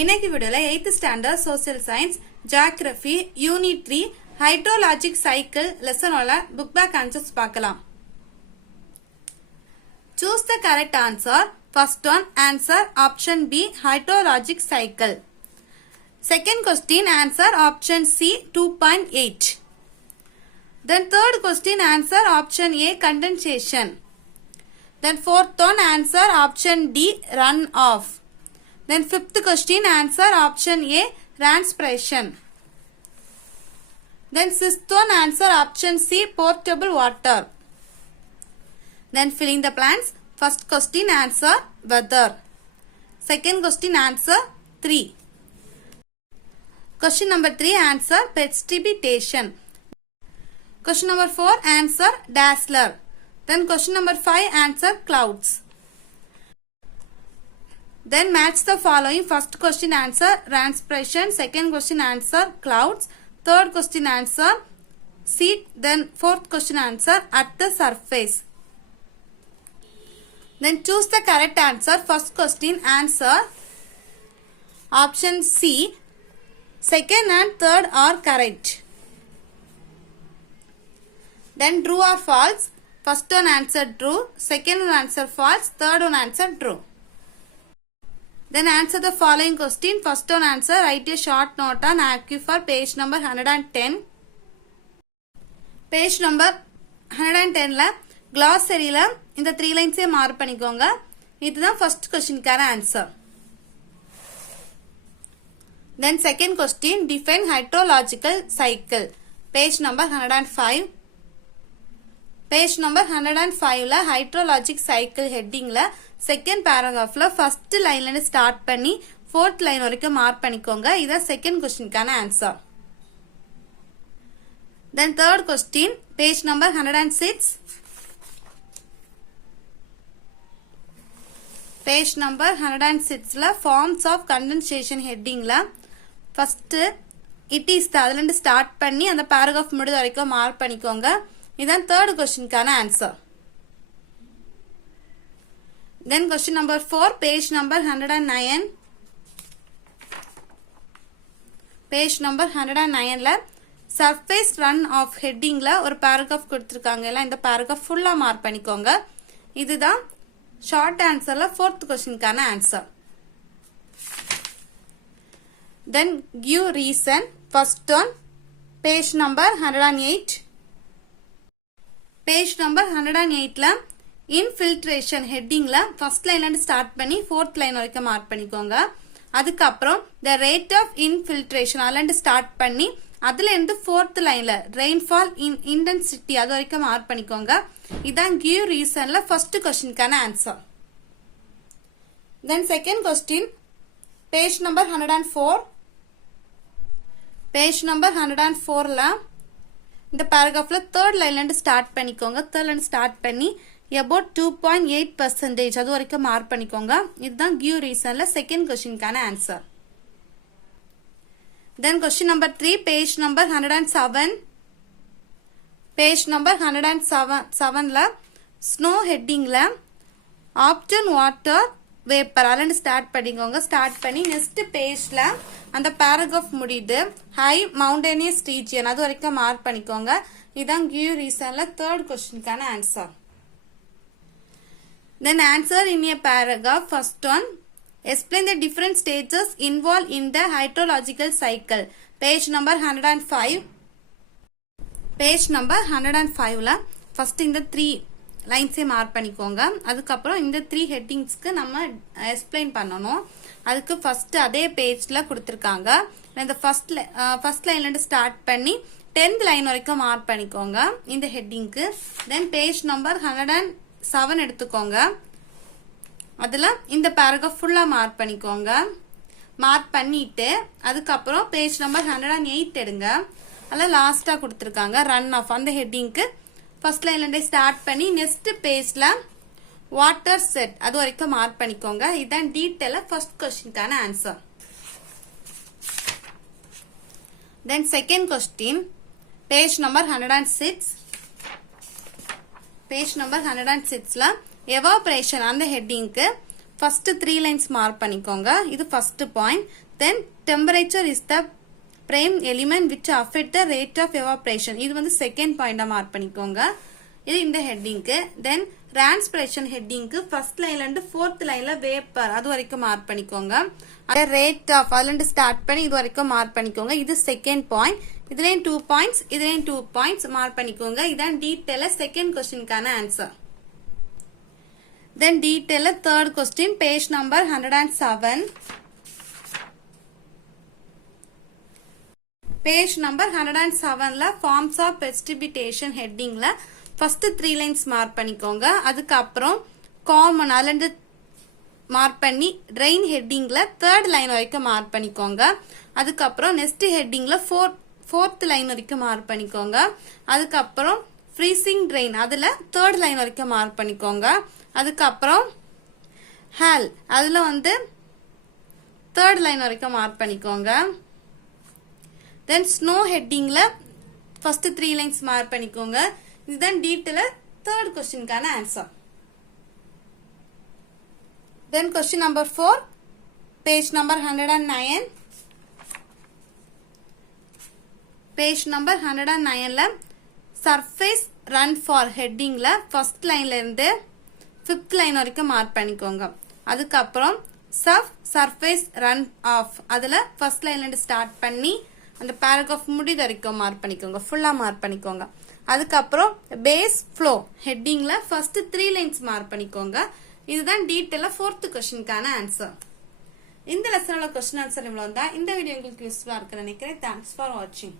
இன்னைக்கு வீடியோல 8th standard social science geography unit 3 hydrologic cycle lesson ஓட புக் பேக் ஆன்சர்ஸ் பார்க்கலாம். Choose the correct answer. First one answer option B hydrologic cycle. Second question answer option C 2.8. Then third question answer option A condensation. Then fourth one answer option D run off. Then fifth question answer option A transpiration. Then sixth one answer option C portable water. Then filling the blanks. First question answer weather. Second question answer 3. Question number 3 answer precipitation. Question number 4 answer dazzler. Then question number 5 answer clouds. Then match the following. First question answer transpiration. Second question answer clouds. Third question answer seed. Then fourth question answer at the surface. Then choose the correct answer. First question answer option C. Second and third are correct. Then true or false. First one answer true. Second one answer false. Third one answer true. Then answer the following question. First one answer write a short note on aquifer page number 110. Page number 110 la glossary la இந்த 3 lines mark பண்ணிக்கோங்க. இதுதான் first questionக்கான answer. Then second question define hydrological cycle. Page number 105. Page number 105 ல hydrologic cycle heading ல second paragraph ல first line ல start பண்ணி fourth line வரைக்கும் mark பண்ணிக்கோங்க. இதான் second questionக்கான answer. Then third question page number 106. Page number 106 la forms of condensation heading la first it is adல start பண்ணி அந்த paragraph முடிய வரைக்கும் மார்க் பண்ணிக்கோங்க. இதான் third questionக்கான answer. Then question number 4 page number 109. Page number 109 la surface run off heading la ஒரு paragraph கொடுத்திருக்காங்க. எல்லாம் இந்த paragraph full-ஆ மார்க் பண்ணிக்கோங்க. இதுதான் short answer la fourth question kana answer. Then give reason. First one page number 108. Page number 108 la infiltration heading la first line la start பண்ணி fourth line வரைக்கும் mark பண்ணிக்கோங்க. அதுக்கு அப்புறம் the rate of infiltration அதல start பண்ணி அதுல இருந்து fourth line ல rainfall in intensity அது வரைக்கும் மார்க் பண்ணிக்கோங்க. இதான் give reason la first question கான answer. Then second question page number 104. Page number 104 la இந்த paragraph ல third line ல start பண்ணிக்கோங்க. third line start பண்ணி about 2.8% அது வரைக்கும் மார்க் பண்ணிக்கோங்க. இதுதான் give reason ல second question கான answer. Then question number 3 page number 107. Page number 107 la snow heading la often water vapor already start பண்ணிக்கோங்க. start பண்ணி next page la அந்த paragraph முடியுது high mountainous region அது வரைக்கும் மார்க் பண்ணிக்கோங்க. இதான் give reason la third question கான answer. Then answer in a paragraph. First one explain the different stages involved in the hydrological cycle. Page number 105. Page number 105 la first இந்த 3 lines mark பண்ணிக்கோங்க. அதுக்கு அப்புறம் இந்த 3 headingsக்கு நம்ம explain பண்ணனும். அதுக்கு first அதே pageல கொடுத்திருக்காங்க. இந்த first line ல start பண்ணி 10th line வரைக்கும் மார்க் பண்ணிக்கோங்க இந்த headingக்கு. then page number 107 எடுத்துக்கோங்க. அதுல இந்த paragraph full-ஆ மார்க் பண்ணிக்கோங்க. மார்க் பண்ணிட்டு அதுக்கு அப்புறம் page number 108 எடுங்க. அல்ல லாஸ்டா கொடுத்திருக்காங்க run off அந்த ஹெட்டிங்க்கு ஃபர்ஸ்ட் லைன்ல இருந்தே ஸ்டார்ட் பண்ணி நெக்ஸ்ட் பேஜ்ல வாட்டர் செட் அது வரைக்கும் மார்க் பண்ணிக்கோங்க. இதான் டீடைலா ஃபர்ஸ்ட் क्वेश्चनக்கான answer. Then second question page number 106. Page number 106ல எவாபரேஷன் அந்த ஹெட்டிங்க்கு first 3 lines mark பண்ணிக்கோங்க. இது first point. Then temperature is the prime element which affect the rate of evaporation. இது வந்து second point mark பண்ணிக்கோங்க. இது இந்த heading. Then transpiration heading first line and fourth line vapor அது வரைக்கும் mark பண்ணிக்கோங்க. rate of அதுல start பண்ணி இது வரைக்கும் mark பண்ணிக்கோங்க. இது second point. இதுலயும் 2 points, இதுலயும் 2 points mark பண்ணிக்கோங்க. இதான் detail second question கான answer. Then detail third question page number 107. Page number 107 ல forms of precipitation heading ல first 3 lines mark பண்ணிக்கோங்க. அதுக்கு அப்புறம் common அதுல mark பண்ணி drain heading ல third line வரைக்கும் mark பண்ணிக்கோங்க. அதுக்கு அப்புறம் next heading ல fourth line வரைக்கும் mark பண்ணிக்கோங்க. அதுக்கு அப்புறம் freezing drain அதுல third line வரைக்கும் mark பண்ணிக்கோங்க. அதுக்கு அப்புறம் hell அதுல வந்து third line வரைக்கும் mark பண்ணிக்கோங்க. Then snow heading ல first 3 lines mark பண்ணிக்கோங்க. இதுதான் detail third question கான answer. Then question number 4 page number 109. Page number 109 ல surface run for heading ல first line ல இருந்து fifth line வரைக்கும் mark பண்ணிக்கோங்க. அதுக்கு அப்புறம் surface run off அதுல first line ல இருந்து start பண்ணி அந்த paragraph முடித வரைக்கும் mark பண்ணிக்கோங்க. ஃபுல்லா mark பண்ணிக்கோங்க. அதுக்கு அப்புறம் base flow heading ல first 3 lines mark பண்ணிக்கோங்க. இதுதான் detail fourth question கான answer. இந்த லெசனோட question answer இவ்வளவுதான். இந்த வீடியோ உங்களுக்கு யூஸ்ஃபுல்லா இருக்குன்னு நினைக்கிறேன். Thanks for watching.